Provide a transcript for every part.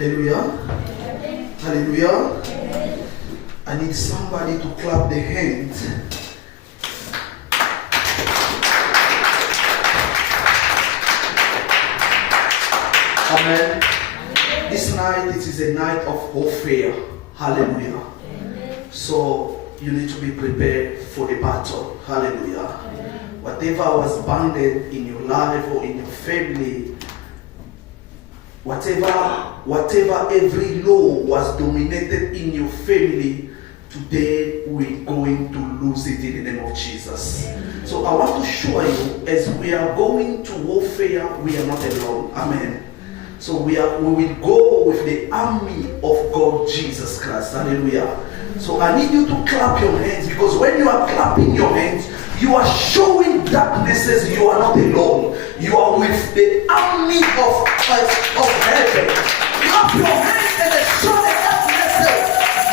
Hallelujah. Hallelujah. I need somebody to clap their hands. Amen. This night, it is a night of warfare. Hallelujah. So you need to be prepared for the battle. Hallelujah. Whatever was bounded in your life or in your family, whatever every law was dominated in your family, today we're going to lose it in the name of Jesus. So I want to show you, as we are going to warfare, we are not alone. Amen. So we will go with the army of God, Jesus Christ. Hallelujah. So I need you to clap your hands, because when you are clapping your hands, you are showing darknesses you are not alone. You are with the army of heaven. Clap your hands and show the darknesses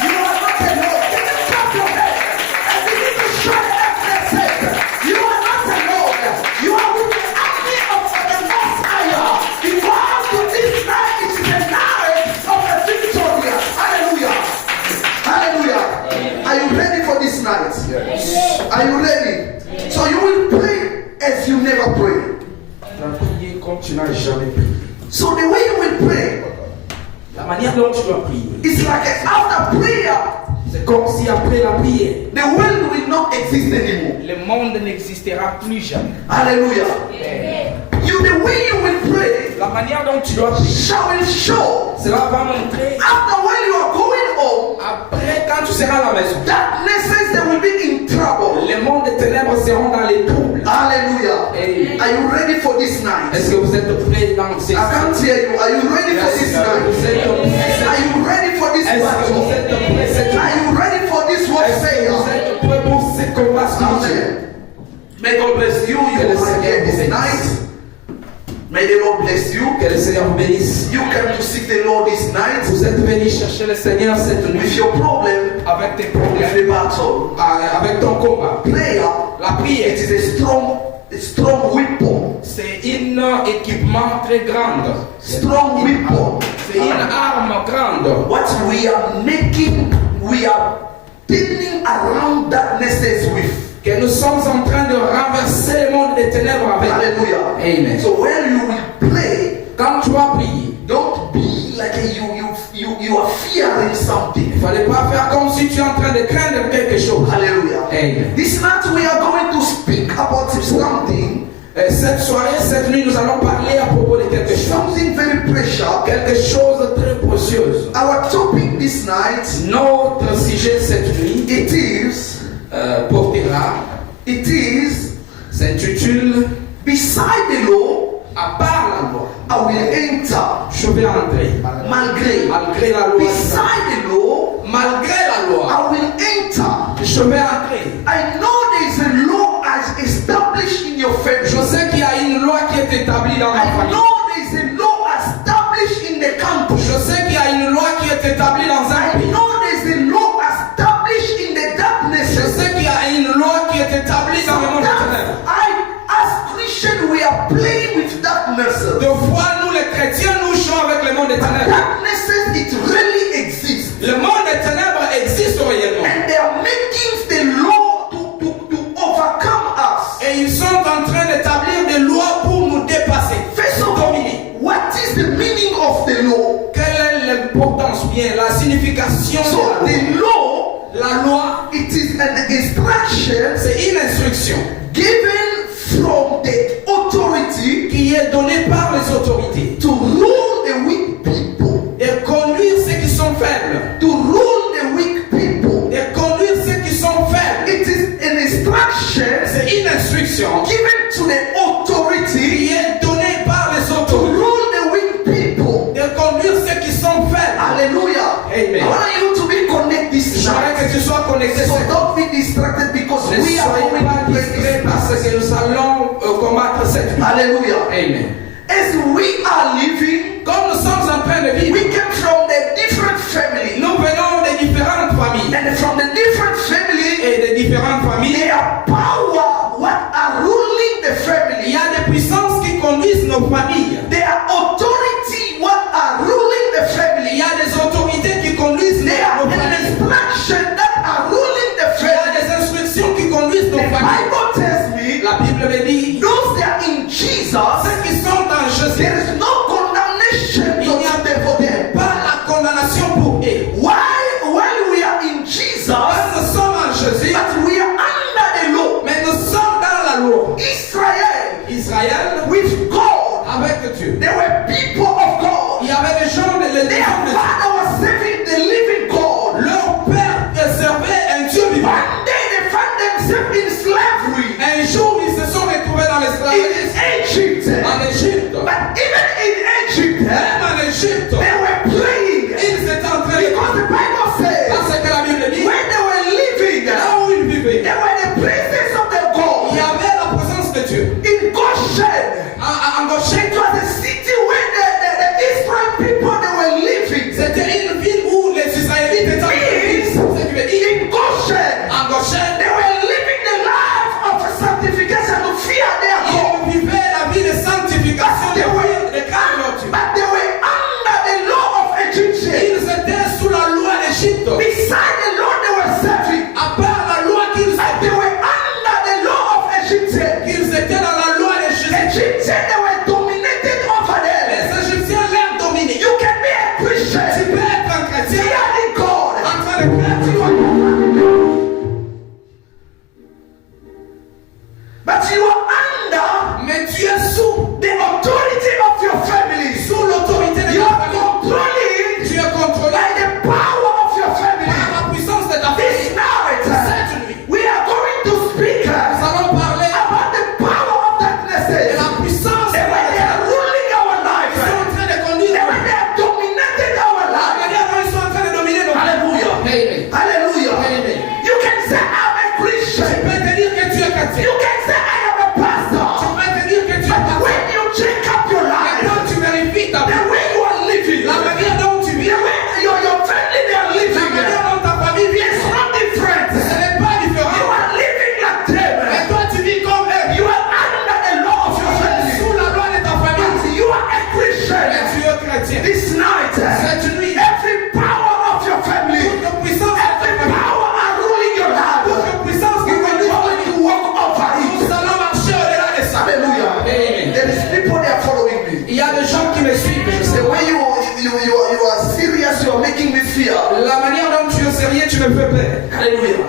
you are not alone. Can you clap your hands and begin to show the darknesses you are not alone? You are with the army of the Most High. Because to this night it is a night of the victory. Hallelujah. Hallelujah. Are you ready for this night? Yes. Are you ready? So you will pray as you never pray. So the way you will pray, la manière dont tu dois prier, it's like after prayer, c'est comme si après la prière, the world will not exist anymore. Le monde n'existera plus jamais. Hallelujah. The way you will pray, la manière dont tu dois prier, will show. Cela va montrer. After when you are going home, après quand tu seras à la maison, darknesses they will be in trouble. Les mondes des ténèbres seront dans les troubles. Hallelujah. Hey. Are you ready for this night? Est-ce que vous êtes prêts dans ces I can't hear you. Are you ready for this night? Are you ready for this battle? Are you ready for this warfare? Amen. May God bless you. You are here this night. May the Lord bless you. Que le Seigneur vous bénisse. You came to seek the Lord this night. Vous êtes venu chercher le Seigneur cette nuit. With your problem, avec tes problèmes, with the battle, avec ton combat. Prayer, la prière, it is a strong weapon. C'est un équipement très grand. Strong weapon. C'est une arme grande. What we are making, we are turning around darknesses with. Que nous sommes en train de renverser le monde des ténèbres avec. Hallelujah. Amen. So when you will pray, quand tu vas prier, don't be like you are fearing something. Il fallait pas faire comme si tu es en train de craindre quelque chose. Hallelujah. Amen. This night we are going to speak about something. Cette soirée, cette nuit, nous allons parler à propos de quelque chose. Something very precious. Quelque chose de très précieux. Our topic this night. Notre sujet cette nuit. It is. Portera. It is. S'intitule. Beside the law. À part la loi. I will enter. Je vais entrer. Malgré la loi. Beside the law. Malgré la loi. I will enter. Je vais entrer. I know there is a law as established in your family. Je sais qu'il y a une loi qui est établie dans ma famille. I know there is a law established in the country. Je sais qu'il y a une loi qui est établie dans un pays. I know there is a law established in the darkness. Je sais qu'il y a une loi qui est établie dans le monde des ténèbres. As Christians, we are playing with darkness. De fois, nous les chrétiens, nous jouons avec le monde des ténèbres. Darknesses, it really exists. Le monde des ténèbres existe réellement. And they are making the law to overcome us. Et ils sont en train d'établir des lois pour nous dépasser. First of all, what is the meaning of the law? Quelle est l'importance, bien la signification de the law? La loi, it is an instruction. C'est une instruction given from the authority qui est donnée par les autorités to rule the weak people. Et conduire ceux qui sont faibles. To rule the weak people. Et conduire ceux qui sont faibles. It is an instruction. C'est une instruction given to the authority qui est donnée par les autorités. To rule the weak people. Et conduire ceux qui sont faibles. Hallelujah. Amen. I want you to be connected. J'aimerais que tu sois connecté. So don't be distracted because we are going to pray parce que nous allons combattre cette nuit. Hallelujah. Amen. As we are living, comme nous sommes en train de vivre, we came from the different family. Nous venons de différentes familles. And from the different family, et de différentes familles, there are power what are ruling the family. Il y a des puissances qui conduisent nos familles. There are authority what are ruling the family.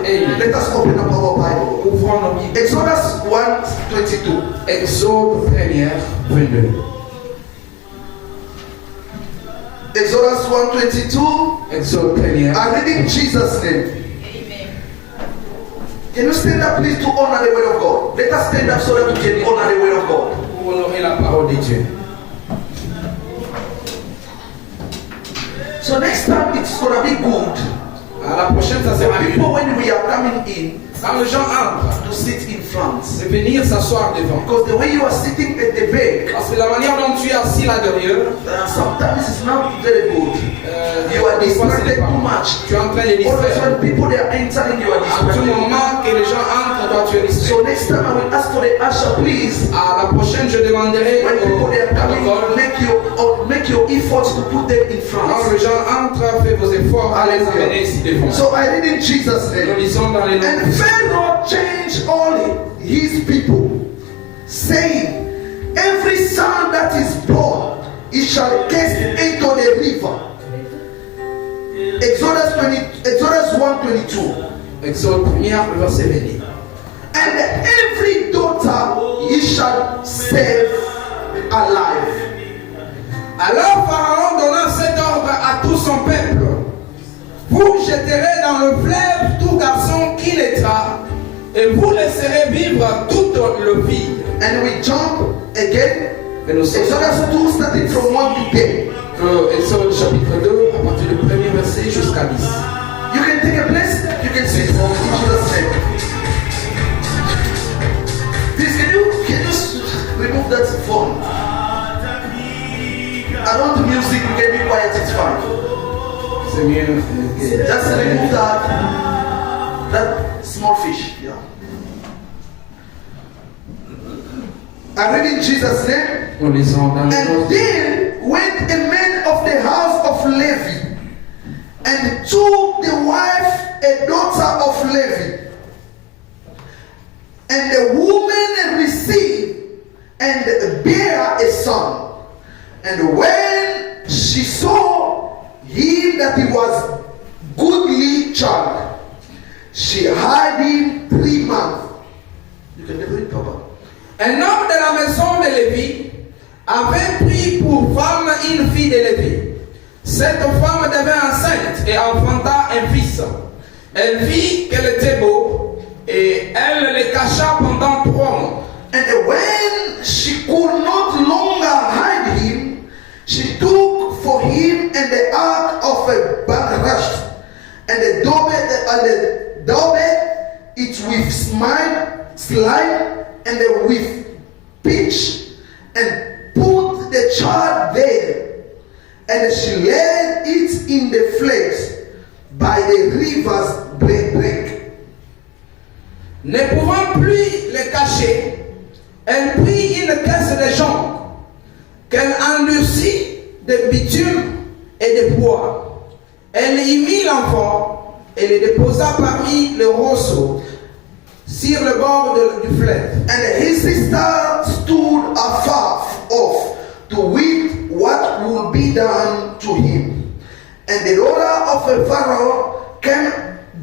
Amen. Let us open up our Bible. Ouvrons nos Bibles. Exodus 1:22. Exode 1, 22. Exodus 1:22. Exode 1. I'm reading Jesus' name. Can you stand up, please, to honor the word of God? Let us stand up so that we can honor the word of God. Pour honorer la parole de Dieu. So next time it's gonna be good. À la prochaine, ça sera mieux. People, when we are coming in Quand les gens entrent, to sit in front, de venir s'asseoir devant. because the way you are sitting at the back, Parce que la manière dont tu es assis là derrière, sometimes it's not very good. You are des fois, ce n'est distracted pas too bon. much. Tu es en train de Always distraire. when people they are entering, you are À tout distracted. moment que les gens entrent, toi tu es distrait. So next time I will ask for the usher, please. À la prochaine, je demanderai When people they are coming, protocole. make your efforts to put them in Quand front. les gens entrent, faites vos efforts à les amener ici devant. So I read in Jesus' Nous name. lisons dans les noms. And Pharaoh changed all his people, saying, every son that is born, he shall cast into the river. Exodus 1:22. Exode 1, verset 20. And every daughter he shall save alive. Alors Pharaon donna cet ordre à tout son peuple. Vous jeterez dans le fleuve tout garçon qui naîtra, et vous laisserez vivre toute le vie. And we jump again. Et nous sommes Exodus 2, starting from 1 to 10. Exode chapitre 2, à partir du premier verset jusqu'à 10. You can take a place, you can sit in Jesus' name. Please, can you remove that phone? I don't want music, you can be quiet, it's fine. C'est mieux. Just remove that small fish. Yeah. I read in Jesus' name. Nous lisons dans les And noms. then went a man of the house of Levi, and took the wife, a daughter of Levi. And the woman received and bare a son. And when she saw him that he was goodly child, she hid him 3 months. You can never read, Papa. Un homme de la maison de Lévi avait pris pour femme une fille de Lévi. Cette femme devint enceinte et enfanta un fils. Elle vit qu'elle était beau et elle le cacha pendant 3 mois. And when she could not longer hide him, she took for him and the ark of a barrash, and daubed it with slime and with pitch, and put the child there. And she laid it in the flames by the river's brink. Ne pouvant plus le cacher, elle prit une caisse de jonc qu'elle endurcit de bitume et de bois. Elle y mit l'enfant et le déposa parmi les roseaux sur le bord du fleuve. And his sister stood afar off to witness what would be done to him. And the daughter of a Pharaoh came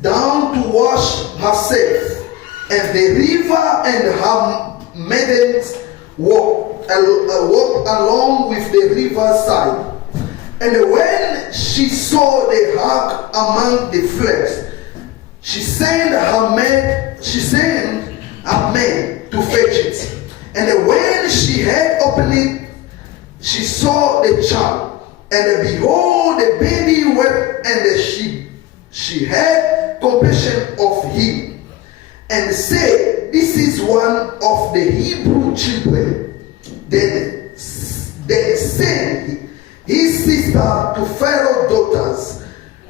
down to wash herself, and the river and her maidens walked along with the riverside. And when she saw the ark among the flags, she sent her men to fetch it. And when she had opened it, she saw the child, and behold, the baby wept, and she had compassion of him, and said, this is one of the Hebrew children. Then said his sister to Pharaoh's daughters,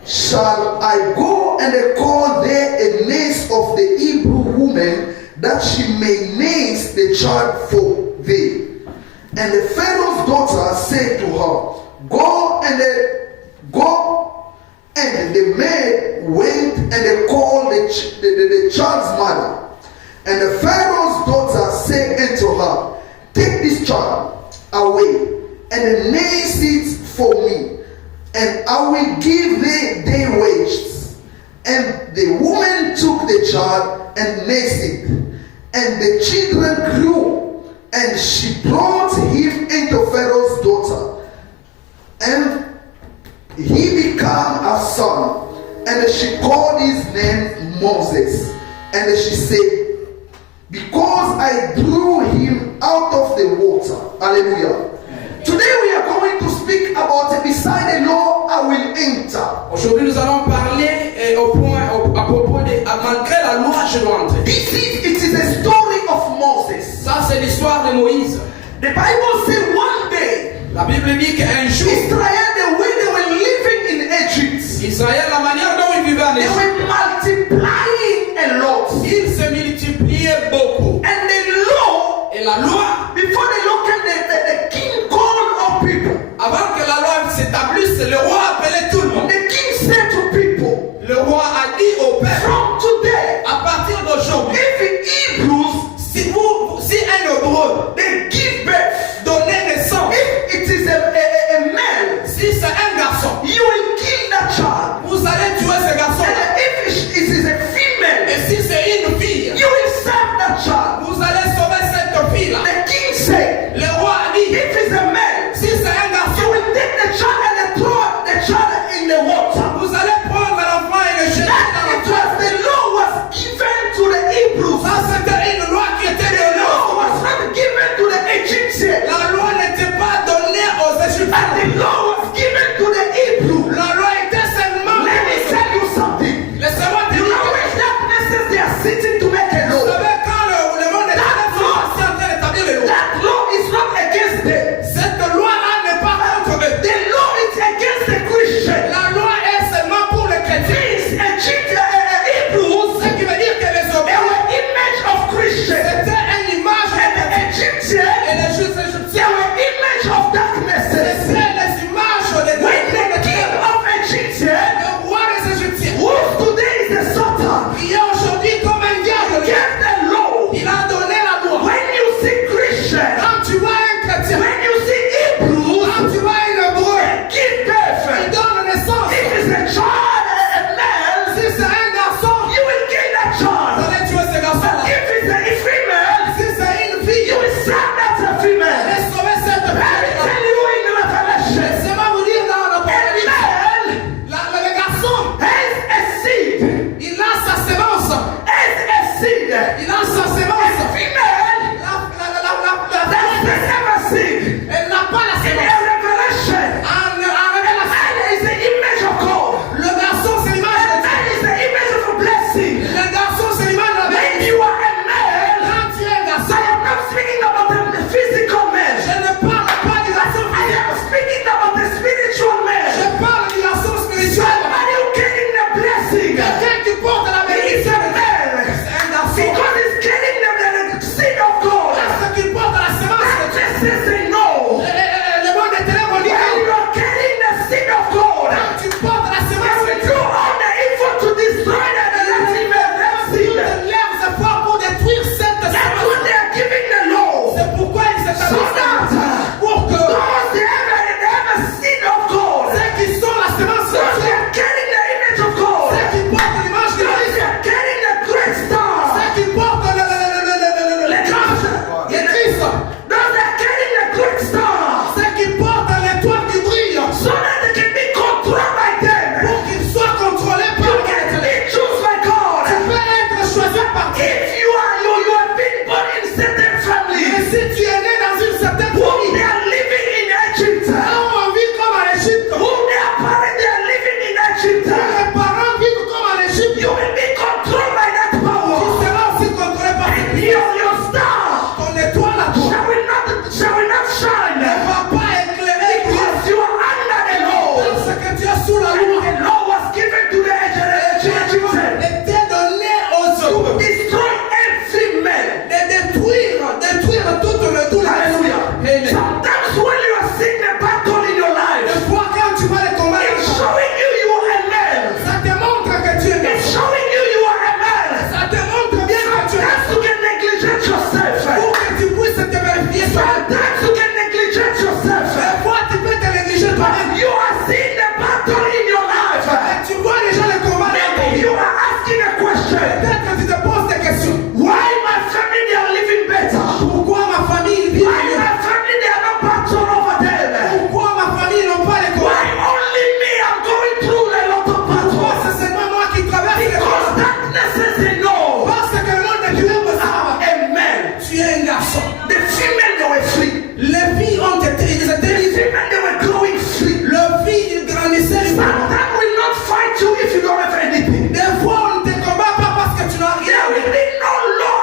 shall I go and call there a nurse of the Hebrew woman, that she may nurse the child for thee? And the Pharaoh's daughter said to her, Go. And the man went and called the child's mother. And the Pharaoh's daughter said unto her, Take this child away and nurse it for me, and I will give thee their wages. And the woman took the child and nursed it. And the children grew, and she brought him into Pharaoh's daughter. And he became a son, and she called his name Moses. And she said, because I drew him out of the water. Hallelujah. Today we are going to speak about beside the law I will enter. Aujourd'hui, nous allons parler à propos de malgré la loi, je dois entrer. It is a story of Moses. Ça, c'est l'histoire de Moïse. The Bible says one day, La Bible dit qu'un jour, Israel, the way they were living in Egypt, Israël, la manière dont ils vivaient en they Égypte, were multiplying a lot. ils se multipliaient beaucoup. And the law, Et la loi, before the law came, the king called all people. avant que la loi s'établisse, le roi appelait tout le monde. The king said to people, Le roi a dit au peuple, from today, à partir d'aujourd'hui, if Hebrews, si un hébreu they give birth, donnait naissance, if it is a male, Peut-être tu te poses des questions. Why my family they are living better? Pourquoi ma famille vit Why mieux? my family they are not battle over them? Pourquoi ma famille n'ont pas les Why courants? only me I'm going through a lot of Pourquoi battles? c'est seulement moi qui traverse les Because choses? darkness is a no. Parce que le monde de Dieu me savent. Amen. Tu es un garçon. The female they were free. Les filles ont été, ils étaient The libres. female they were growing free. Leurs filles, ils grandissaient librement. Satan will not fight you if you don't have anything. Des fois, on ne te combat pas parce que tu n'as rien. There will be no law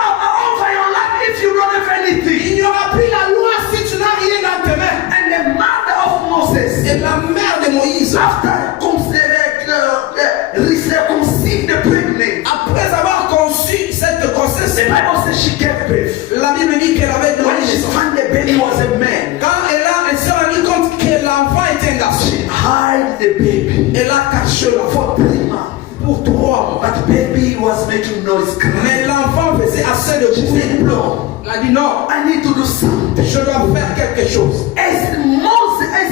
over your life if you don't have anything. Il n'y aura plus la loi si tu n'as rien dans tes mains. And the mother of Moses, Et la mère de Moïse, after conceived the pregnant, après avoir conçu cette grossesse, the Bible says she gave birth. la Bible dit qu'elle avait donné When she naissance. found the baby was a man, Quand elle s'est rendue compte que l'enfant était un garçon, she hid the baby elle a caché l'enfant for 3 months. pour 3 mois. But baby was making noise, Mais crying. l'enfant faisait assez de She bruit. said, no, Elle a dit non, I need to do something. je dois faire quelque chose. As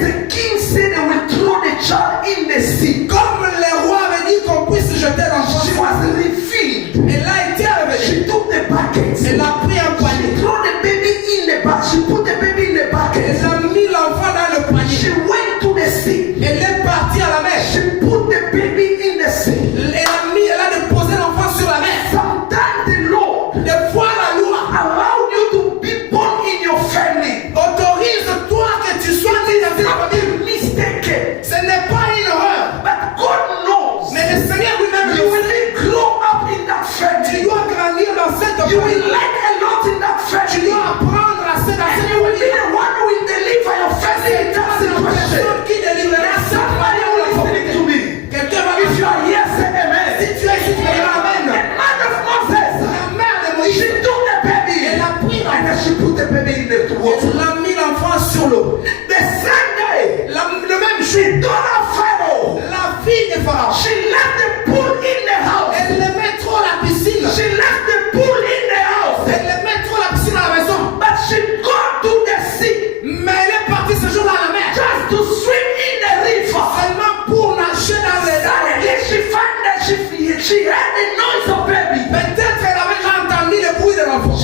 the king said, they will throw the child in the sea. Comme le roi avait dit qu'on puisse jeter l'enfant, She was revealed. elle a été révélée. She took the bucket. Elle a pris un She panier. threw the baby in the bucket. She put the baby in the bucket. Elle a mis l'enfant dans le She panier. went to the sea. Elle est partie à la mer. She put the baby in the sea. Elle a déposé l'enfant sur la mer. Sometimes the Lord Des fois, la loi allow you to be born in your family. autorise toi que tu sois né dans une Not famille. be mistaken. Ce n'est pas une erreur. But God knows Mais le Seigneur lui-même you le will sait. grow up in that Tu family. dois grandir dans cette You will famille. learn a lot in that Tu family. dois apprendre à cette And you will be famille. the one who will deliver your family in that situation. Personne qui délivrera cette Somebody famille ou la listening to famille. me. Quelqu'un va If you dire, are here, say si amen. tu es ici, tu vas dire The Amen. man of Moses, La mère de she Moïse, took the baby elle a pris and then l'enfant. she put the baby in the water. Elle a mis l'enfant sur l'eau. The same day, Le même she jour, told her Pharaoh, la fille de Pharaon, she left the pool in the house. elle aimait trop la piscine. She left the pool in the house. Elle aimait trop la piscine à la maison. But she got to the sea Mais elle est partie ce jour-là à la mer. just to swim in the river. Seulement pour nager dans les Suddenly she found that she heard the noise of baby. Peut-être elle avait entendu le bruit de l'enfant.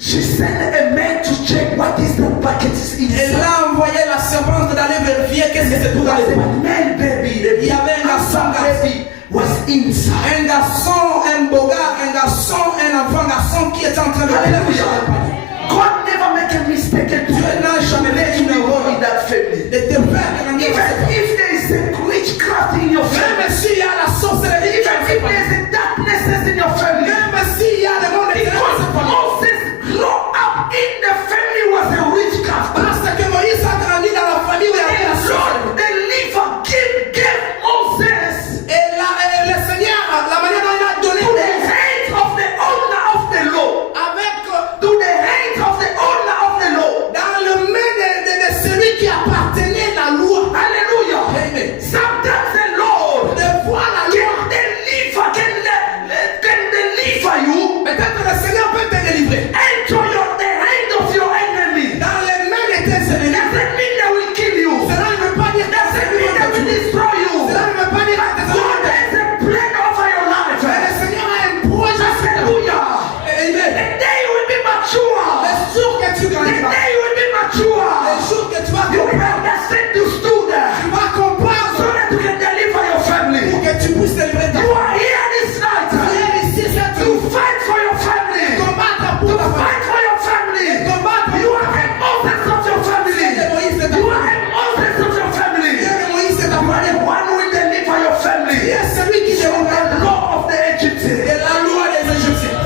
She sent a man to check what is the bucket is Elle inside. a envoyé la servante d'aller vérifier qu'est-ce que c'est tout dans les The mains. man baby, the Il y avait un garçon, baby was inside. un garçon, un beau gars, un garçon, un enfant garçon qui était en train de Hallelujah. God never make a mistake and Dieu n'a jamais fait une erreur in that family. de te faire grandir dans cette Even famille. if there is a witchcraft in your family, Même s'il y a la sorcellerie, even if there is a darkness in your family, même s'il y a le monde de because Moses grew up in the family was a witchcraft. parce que Moïse a grandi dans la famille où il y avait la And sorcellerie. Lord, the liver gave Moses Et le Seigneur, la manière dont il a donné to the hands of the owner of the law. avec To the hands of the owner of the law. dans le main de celui qui appartenait à la loi. Hallelujah. Amen. Sometimes the Lord Des fois la loi, can deliver you peut-être le Seigneur peut te délivrer. into the hand of your enemy. Dans les mains de tes ennemis. Doesn't mean they will kill you. Cela ne veut pas dire que Doesn't mean they will destroy you. cela ne veut pas dire que tes God ennemis. has a plan over your Mais le life. Seigneur a un projet. Hallelujah. Amen. The day you will be mature. Les jours que tu The grandiras, day you will be mature. les jours que tu vas You will comprendre, understand to stood tu vas comprendre so that you can deliver your family. pour que tu puisses délivrer ta You are here this night Viens ici cette to nuit. fight for your family. Combattre pour To ta famille. fight for your family. Combattre You are a Moses of your family. de Moïse de ta You are famille. a Moses of your family. Viens de Moïse de ta You are the famille. one who will deliver your family. Il y a celui qui From délivre the law of the Egyptians. de la loi des Égyptiens.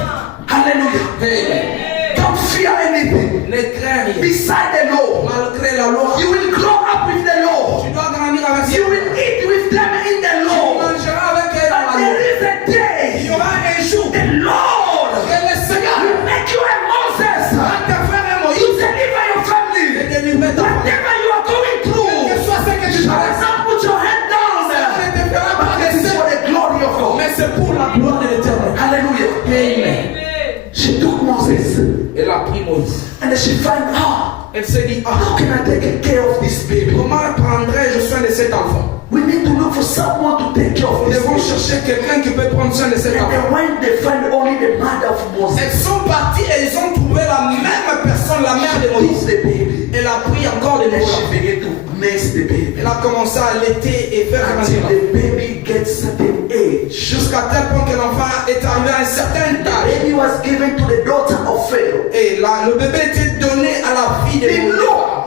Hallelujah. Amen. Don't fear anything. Ne crains rien. Beside the law, Malgré la loi, you will grow up with the law. tu dois grandir avec You ça. will eat with them in the Tu law. mangeras avec elle dans But la there loi. is a Il y day aura un jour the Lord que le Seigneur will make you a Moses va te faire un to Moïse deliver your et family. délivrer ta famille. Whatever you are going Quel through, que soit ce que tu you will traverses, not put your head down. ne te fera pas But this is for baisser, the glory of God. mais c'est pour la gloire de l'éternel. Hallelujah. Amen. She took Moses Elle a pris Moïse. and then she found out, Elle s'est dit, ah, how can I take care of this baby? comment prendrai-je soin de cet enfant? We need to look for someone to take care of Nous this. devons chercher quelqu'un qui peut prendre soin de cet And enfant. then when they find only the mother of Elles Moses, sont parties et ils ont trouvé la même personne, la mère de took Moïse. the baby. Elle a pris encore de And l'eau. she began to nurse the baby. Elle a commencé à allaiter et faire Until grandir. the baby gets certain age. Jusqu'à tel point que l'enfant est arrivé à un certain The âge. baby was given to the daughter of Pharaoh. Et là, le bébé était donné à la fille de The Moïse. law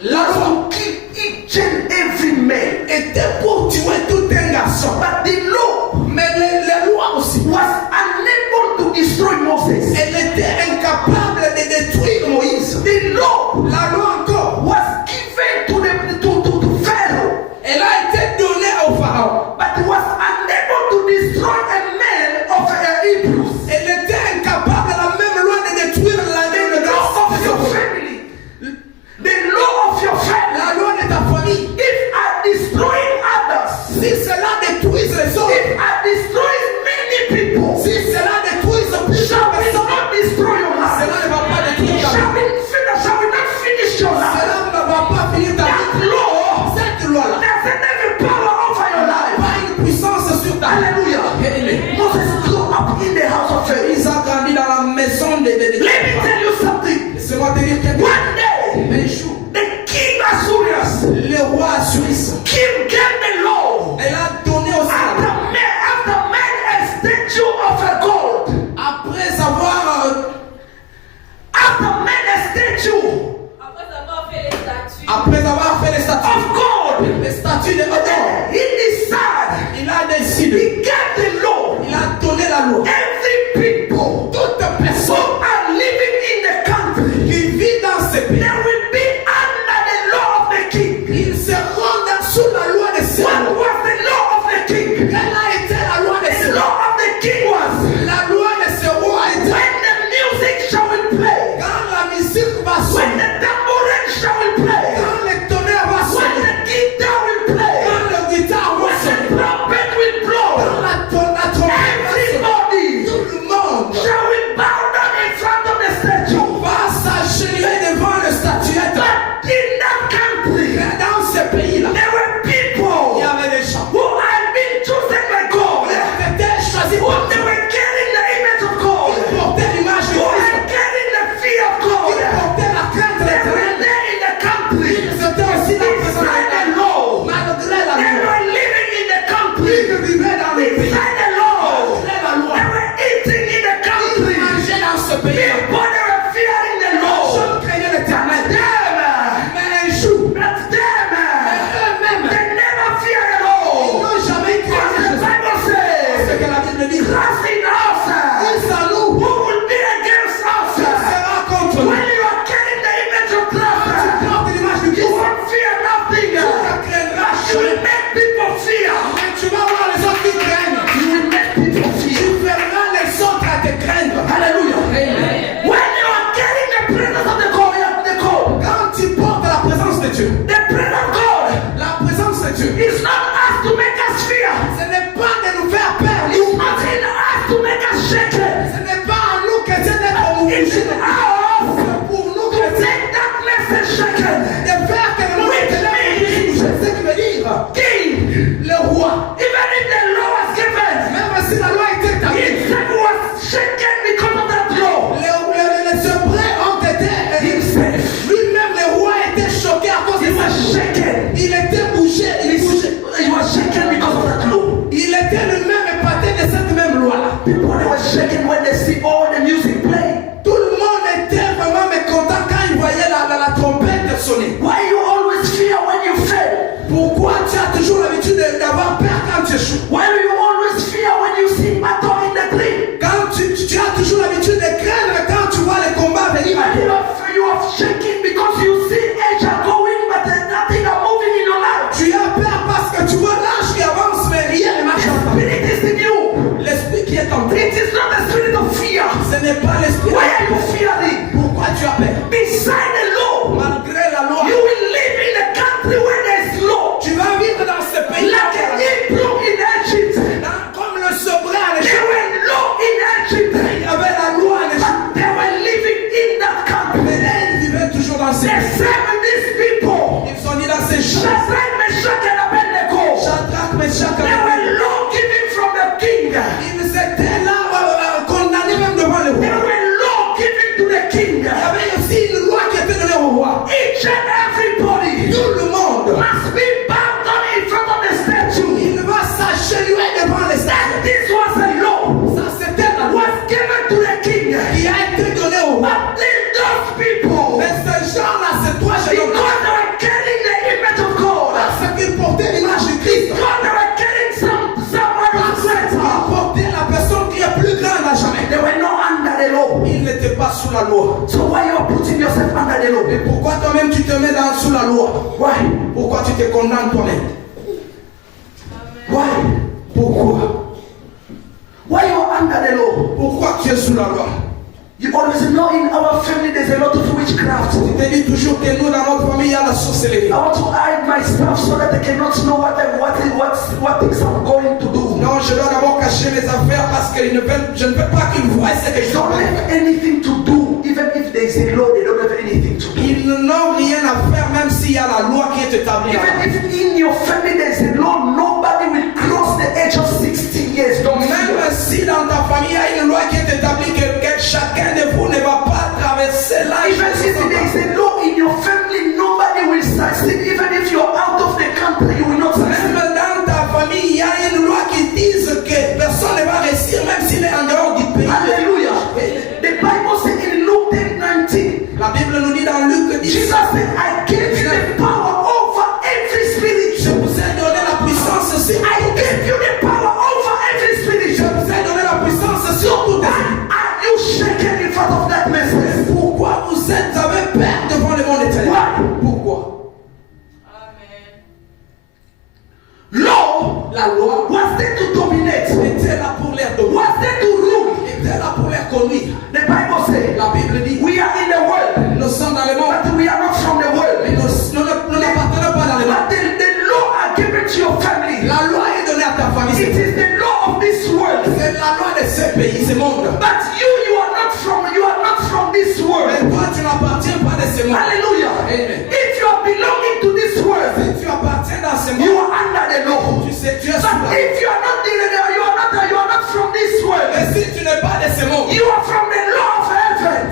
La loi to kill each and every man. était pour tuer tout un garçon. But the law Mais les lois aussi. was unable to destroy Moses. Elle était incapable de détruire Moïse. The law La loi encore. was given to Pharaoh, Elle a été donnée au pharaon. but it was unable to destroy a man of Hebrews. Elle était incapable, la même loi de détruire la The law of your family, the law of your family. La loi de ta famille. If I destroy others, Si cela détruit les autres, if I destroy many people, si cela détruit plusieurs shall we personnes, not destroy your cela life? ne va pas détruire ta Shall vie. we not finish your life? Cela ne va pas finir ta That vie. law Cette loi-là doesn't have a power over your n'a life. pas une puissance sur ta vie. Hallelujah. Amen. Moses grew up in the house of Pharaoh. Ils ont grandi dans la maison de Let me tell you something. Laissez-moi te dire quelque chose. One day, Un jour, the king Assyrians, le roi Suisse, king gave the law. elle a donné aussi la loi. After made a statue of a gold. Après avoir After made a statue après avoir fait les statues, of gold. les statues de Odor, He decided. il a décidé, He gave the law. il a donné la loi. Every people Toute who personne are living in the country, qui vit dans ce they pays, will be under the law of the king. ils seront sous la loi de ce What roi. was the law of the king? Quelle a été la loi de ce The roi? law of the king was La loi de ce roi était when the music shall play, quand la musique va when sonner, the tambourine shall play, quand le tonnerre va when sonner, the guitar will play, quand le guitare va when the sonner, trumpet will quand blow, la trompette va sonner, everybody tout le monde shall bow down in front of the statue. va s'agenouiller devant le statuette. But in that country, Mais dans ce pays-là, there were il y people avait des gens who had been chosen by God, qui étaient choisis who par they Dieu, were carrying the image of God, qui portaient l'image de who Christ, had carrying the fear of qui God. portaient la crainte de They were l'Éternel. there in the country. Ils étaient aussi dans le Inside the présent law. malgré la They loi. were living in the country. Ils vivaient dans le pays, Inside the law. malgré la loi. They were eating in the Ils country. mangeaient dans ce pays. People, they were fearing the law. Personne craignait l'Éternel. Them, Mais un jour, but them, eux-mêmes, they never feared the ils law. n'ont jamais Because cru the Bible ce says, que la Bible dit. trust in us. Ils à nous, Who will be against us? sera contre nous. When you are carrying the image of Christ, Porte l'image de you Christ. won't fear nothing. Tu ne craindras You will jamais. make people fear. Mais tu vas voir les autres qui craignent. You will make people Tu fear. feras les autres à te craindre. Hallelujah. Amen. When you are carrying the presence of the God, Quand tu portes la présence de Dieu, the presence of God la présence de Dieu, is not us to make us fear. ce n'est pas de nous faire peur. It's not in us to make us shake. Ce n'est pas à nous chrétiens d'être It's obligés. in us C'est pour nous to chrétiens take darkness and shake it. de faire que le monde Which est means C'est ce qui veut dire King, le roi. even if the law was given, Même si la loi était établie, himself was shaken because of that law. les sobrins ont été. Lui-même, le roi était choqué à cause He de was ça. shaken. Il était bougé, il bougeait. He was shaken because of that law. Il était lui-même épaté de cette même loi-là. People they were shaken when they see all the music play. Tout le monde était vraiment mécontent quand il voyait la trompette sonner. Why you always fear when you fail? Pourquoi tu as toujours l'habitude d'avoir peur quand tu échoues? Why do you always fear when you see battle in the dream? Quand tu as toujours l'habitude de craindre quand tu vois les combats venir. And you are shaking because you see age are going, but there's nothing are moving in your life. Tu as peur parce que tu vois l'âge qui avance, mais rien ne marche The pas. spirit is in you. L'esprit qui est en toi, It is not the spirit of fear. the law. Il n'était pas sous la loi. So why you are putting yourself under the law? Et pourquoi toi-même tu te mets sous la loi? Why? Pourquoi tu te condamnes toi-même? Why? Pourquoi? Why you are under the law? Pourquoi tu es sous la loi? You always know in our family there's a lot of witchcraft. Tu te dis toujours que nous dans notre famille il y a la sorcellerie. I want to hide my stuff so that they cannot know what things I'm going to do. Non, je dois d'abord cacher mes affaires parce que je ne veux pas qu'ils voient ce que je They don't dois have faire. anything to do. Even if there is a law, they don't have anything to do. Ils n'ont rien à faire même s'il y a la loi qui est établie. Even if in your family there's a law, nobody will cross the age of 60 years. Don't Même si dans ta famille il y a une loi qui est établie que chacun de vous ne va pas traverser l'âge. Even if there is a law in your family, nobody will succeed. Even if you're out of the country, you will not succeed. Même dans ta famille, il y a une loi qui dit que personne ne va réussir même s'il est en dehors du pays. Hallelujah. The Bible says in Luke 10:19, La Bible nous dit dans Luc 10, Jesus said, I gave you the power over every je spirit. vous ai donné la puissance sur I gave you the power over every spirit. Je vous ai donné la puissance sur tout. Are you shaken in front of that message? Pourquoi vous avez peur devant le monde éternel? Why? Pourquoi? Law La loi was there to dominate, était là pour les dominer, was there to rule. était là pour les conduire. The Bible says, La Bible dit, we are in the world, nous sommes dans le monde, but we are not from the mais world. nous n'appartenons pas dans le monde. But the law are given to your family. La loi est donnée à ta It famille. is the law of this world. C'est la loi de ce pays, ce monde. But you are not from this world. Mais toi, tu n'appartiens pas de ce monde. Hallelujah. Amen. If you are belonging to this world, Si tu appartiens dans ce you monde, are under the law. tu sais, tu es sous But la loi. if you are not you are not from this world. Mais si tu n'es pas de ce monde, You are from the law of heaven.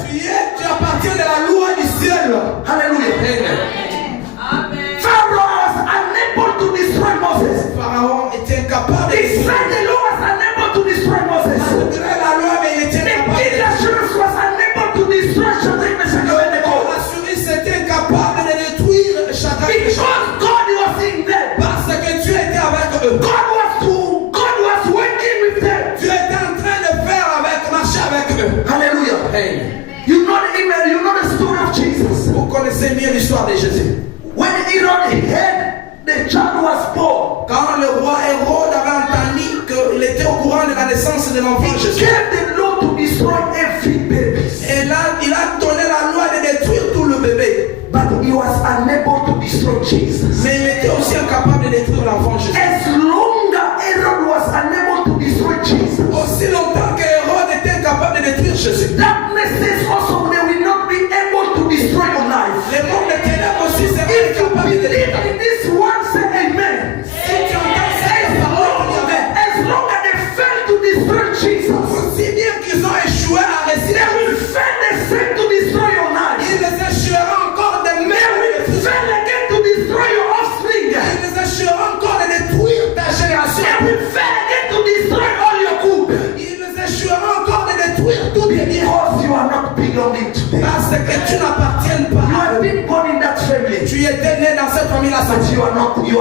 tu appartiens de la loi du ciel. Hallelujah. Amen. Pharaoh was unable to destroy Moses. Pharaon était incapable de He said the law was unable to destroy Moses. malgré la loi, mais il était The incapable de Egyptians was unable to destroy Shadrach, Meshach, and Abednego. la souris était incapable de détruire Shadrach et Meshach. Because God was in them. Parce que tu étais avec eux. God was working with them. Tu étais en train de marcher avec eux. Hallelujah. Amen. You know the email, you know the story of Jesus. Vous connaissez mieux l'histoire de Jésus. When Herod heard the child was born, Quand le roi Hérode avait entendu qu'il était au courant de la naissance de l'enfant he Jésus, gave the law to destroy every baby. et là, il a donné la loi de détruire tout le bébé. But he was unable to destroy Jesus. Mais il était aussi incapable de détruire l'enfant Jésus. As long as Herod was unable to destroy Jesus, Aussi longtemps que Hérode était incapable de détruire Jésus, that message also they will not be able to destroy your life. le monde de ténèbres aussi sera If you incapable de believe détruire. in this one, say amen. Si tu entends cette parole, dis Amen. As long as they fail to destroy Jesus, Aussi bien qu'ils ont échoué à they résister, will fail the same to destroy your life. ils échoueront encore de They même. will fail again to destroy your offspring. Ils échoueront encore de détruire ta They génération. will fail again to destroy all your good. Ils échoueront encore de détruire tout tes biens. Because you are not belonging to them. Parce que tu n'appartiens You pas à have eux. been born in that family, Tu étais né dans cette famille-là, but you are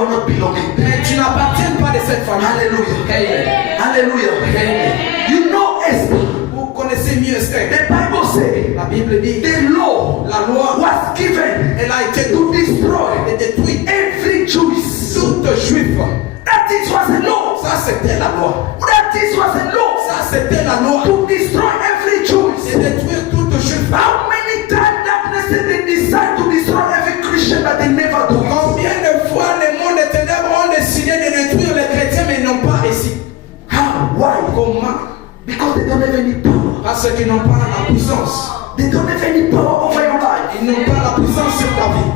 not belonging there. mais tu n'appartiens pas de cette famille. Hallelujah. Amen. Hallelujah. Amen. You know Esther. Vous connaissez mieux Esther. The Bible says La Bible dit the law la loi, was given elle a été to destroy de détruire every Jewish. tout juif. That is was a law. Ça, c'était la loi. That is was a law Ça, c'était la loi to destroy every de Jewish. détruire tout juif. How many times darkness they decide to destroy every Christian that they never do it? Combien de fois le monde des ténèbres ont décidé de détruire les chrétiens, mais ils n'ont pas réussi? How? Why? Comment? Because they don't have any power. Parce qu'ils n'ont pas la puissance. They don't have any power over your life. Ils n'ont pas la puissance sur ta vie.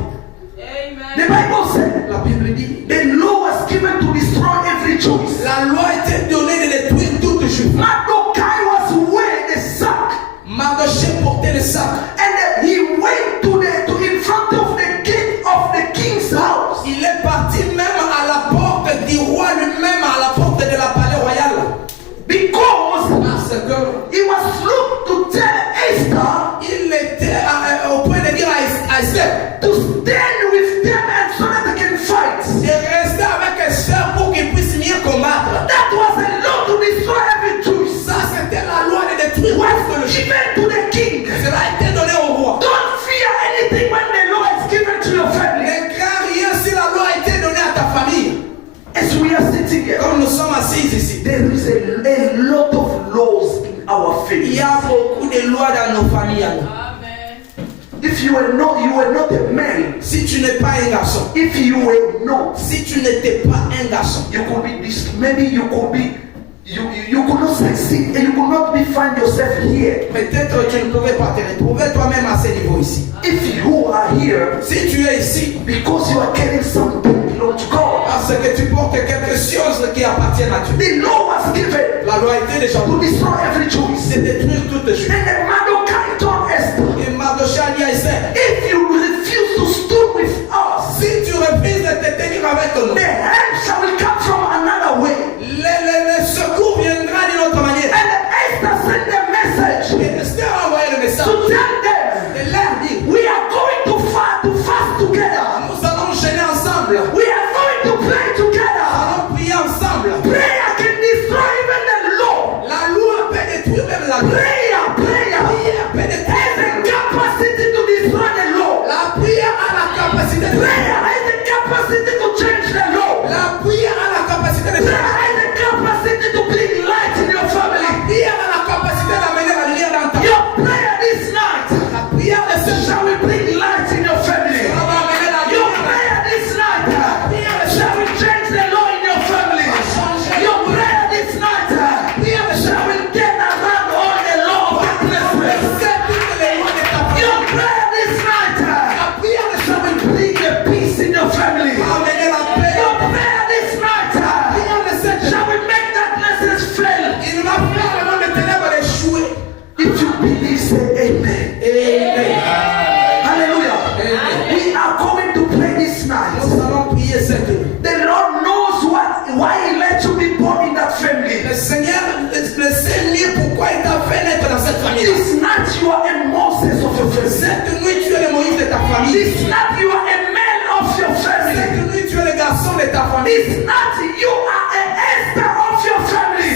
The Bible said La Bible dit the law was given to destroy every Jewish. la loi était donnée de détruire tout juif. Mardochai was wearing the sack, Mardochée portait le sac. and he went to in front of the gate of the king's house. Il est parti même à la porte du roi lui-même, à la porte de la palais royal. Because Parce que he was looked to tell Esther il était au point de dire à Esther to stand with them and so that they can fight. de rester avec Esther pour qu'il puisse mieux combattre. That was a law to destroy every Jewish. soit dans nos familles à nous. If you were not a man, Si tu n'es pas un garçon, if you were not, si tu n'étais pas un garçon, you could be this. Maybe you could be. You could not succeed and you could not be find yourself here. peut-être tu ne pouvais pas te retrouver toi-même à ce niveau ici. If you are here Si tu es ici, because you are carrying something belong to God, parce que tu portes quelque chose qui appartient à Dieu. the law was given La loi a été déjà to donnée. destroy every choice. C'est détruire toutes les choses. And the Mordecai told Esther, Et Mardochée a dit à Esther, if you refuse to stand with us, si tu refuses de te tenir avec nous, the help shall come from another way. le secours viendra d'une autre manière. And Esther sent the message Et Esther a envoyé le message. to tell them, Et leur dit, we are going to fast together. nous allons gêner ensemble. We are going to pray Nous together. allons prier ensemble. Prayer can destroy even the law. La loi peut détruire même la loi. Prayer Prière peut has détruire the même la loi. capacity to destroy the law. La prière a la capacité de Prayer has the capacity to change the law. La prière a la capacité de Prayer has the capacity to bring light in your La family. prière a la capacité d'amener la lumière dans ta vie. Your prayer this night La prière de ce shall jour we bring light in your family. va amener la Your lumière. prayer this night shall we change the law in your family. Your prayer this night shall we get around all the law of darkness. C'est toutes les lois de ta vie. Your prayer this night La prière de ce shall we bring the peace in your family. va amener la paix. Your prayer this night La prière de ce jour, shall we make darknesses fail. il va faire le monde de ténèbres d'échouer. If you believe, say amen. Amen. Hallelujah. Amen. We are going to pray this night. Nous allons prier cette nuit. The Lord knows why He let you be born in that family. Le Seigneur, le Seigneur, pourquoi il t'a fait naître dans cette famille? This night you are a Moses of your family. Cette nuit, tu es le Moïse de ta famille. This night you are a man of your family. Cette nuit, tu es le garçon de ta famille. This night you are an Esther of your family.